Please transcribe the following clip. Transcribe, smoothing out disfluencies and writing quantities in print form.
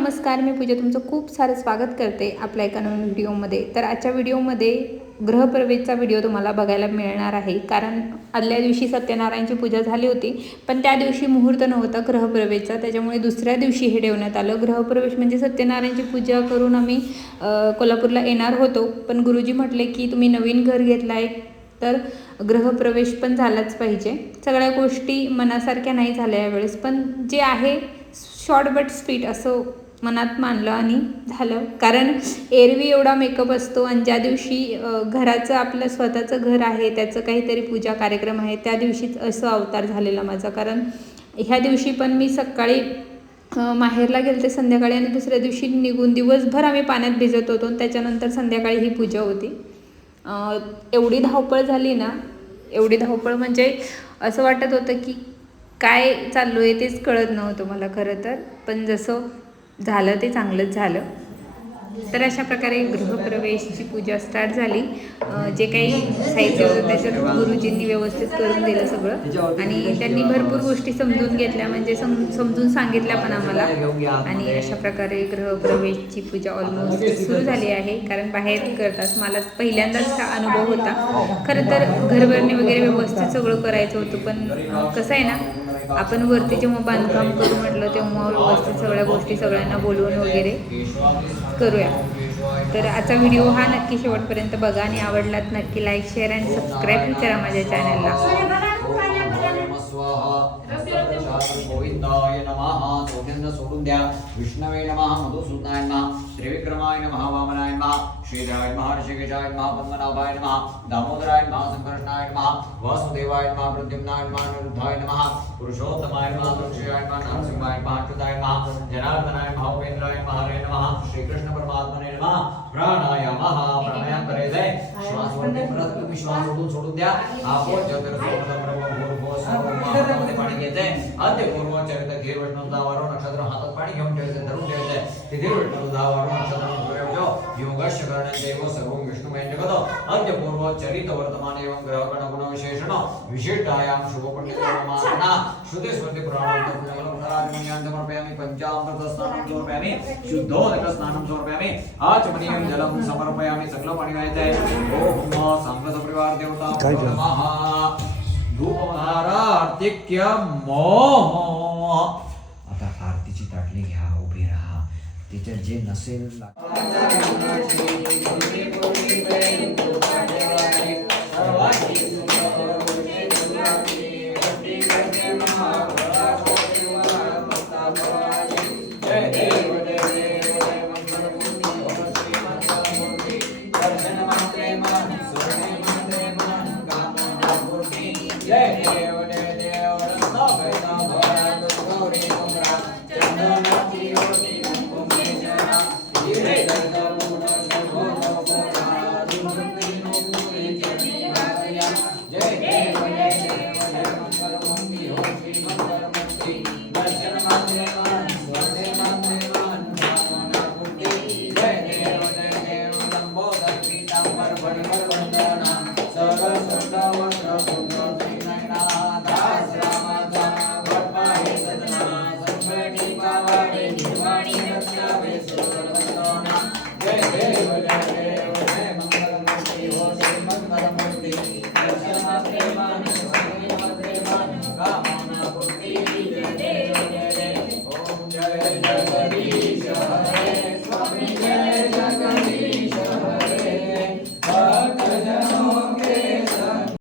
नमस्कार, मी पूजा तुमचं खूप सारं स्वागत करते आपल्या एका नवीन व्हिडिओमध्ये। तर आजच्या व्हिडिओमध्ये गृहप्रवेशचा व्हिडिओ तुम्हाला बघायला मिळणार आहे, कारण आदल्या दिवशी सत्यनारायणची पूजा झाली होती, पण त्या दिवशी मुहूर्त नव्हता गृहप्रवेशचा, त्याच्यामुळे दुसऱ्या दिवशी हे ठेवण्यात आलं। गृहप्रवेश म्हणजे सत्यनारायणची पूजा करून आम्ही कोल्हापूरला येणार होतो, पण गुरुजी म्हटले की तुम्ही नवीन घर घेतलं आहे तर गृहप्रवेश पण झालाच पाहिजे। सगळ्या गोष्टी मनासारख्या नाही झाल्या यावेळेस, पण जे आहे शॉर्ट बट स्वीट असं मनात मानलं आणि झालं। कारण एरवी एवढा मेकअप असतो आणि ज्या दिवशी घराचं आपलं स्वतःचं घर आहे त्याचं काहीतरी पूजा कार्यक्रम आहे त्या दिवशीच असं अवतार झालेला माझा। कारण ह्या दिवशी पण मी सकाळी माहेरला गेले संध्याकाळी आणि दुसऱ्या दिवशी निघून दिवसभर आम्ही पाण्यात भिजत होतो, त्याच्यानंतर संध्याकाळी ही पूजा होती। एवढी धावपळ झाली ना, एवढी धावपळ म्हणजे असं वाटत होतं की काय चालू आहे तेच कळत नव्हतं मला खरं तर, पण जसं झालं ते चांगलंच झालं। तर अशा प्रकारे गृहप्रवेशची पूजा स्टार्ट झाली। जे काही साहित्य होतं त्याच्यात गुरुजींनी व्यवस्थित करून दिलं सगळं, आणि त्यांनी भरपूर गोष्टी समजून घेतल्या, म्हणजे समजून सांगितल्या पण आम्हाला। आणि अशा प्रकारे गृहप्रवेशची पूजा ऑलमोस्ट सुरू झाली आहे, कारण बाहेर करतात मला पहिल्यांदाच हा अनुभव होता। खरं तर घरभरणी वगैरे व्यवस्थित सगळं करायचं होतं, पण कसं आहे ना, आपण वरती जेव्हा बांधकाम करू म्हटलं तेव्हा व्यवस्थित सगळ्या गोष्टी सगळ्यांना बोलवून वगैरे करूया। तर आजचा व्हिडिओ हा नक्की शेवटपर्यंत बघा, आणि आवडलात नक्की लाईक शेअर आणि सबस्क्राईब करा माझ्या चॅनलला। गोविंदाय नमः। सौगंध सोडून द्या। विष्णवे नमः, मधुसूदनाय नमः, त्रिविक्रमाय नमः, वामनाय नमः, श्रीधराय नमः, ऋषिकेशाय नमः, पद्मनाभाय नमः, दामोदराय नमः, संकर्षणाय नमः, वासुदेवाय नमः, प्रद्युम्नाय नमः, अनिरुद्धाय नमः, पुरुषोत्तमाय नमः, तुलसीयाय नमः, नरसिंहाय नमः, अच्युताय नमः, जनार्दनाय नमः, उपेंद्राय नमः, हरे नमः, श्रीकृष्ण परमात्मने नमः। प्राणायामः, प्राणायाम करायचंय। श्वास वरती परत तुम्ही श्वास सोडून द्या। आपण पाणी घ्यायचंय। आद्य पूर्व चरित्र घेर विष्णू दावारो नक्षत्र हातात पाणी घेऊन ठेवायचं, धरून ठेवायचंय। तिथे विष्णू दावारो नक्षत्र सूर्यवजो योगस्य करणं देव सर्व विष्णुमय जगत। आद्य पूर्व चरित्र वर्तमान एवं ग्रह गण गुण विशेषण विशिष्टायाम शुभ पंडित माना श्रुति स्मृति पुराण पुनराजमन्यां समर्पयामि। पंचामृत स्नानं समर्पयामि। शुद्धोदक स्नानं समर्पयामि। आचमनीयं जलं समर्पयामि। सगळं पाणी घ्यायचंय। ओम सांग परिवार देवता नमः। आरतिक्य मोह। आता आरतीची ताटली घ्या, उभी राहा, त्याच्यात जे नसेल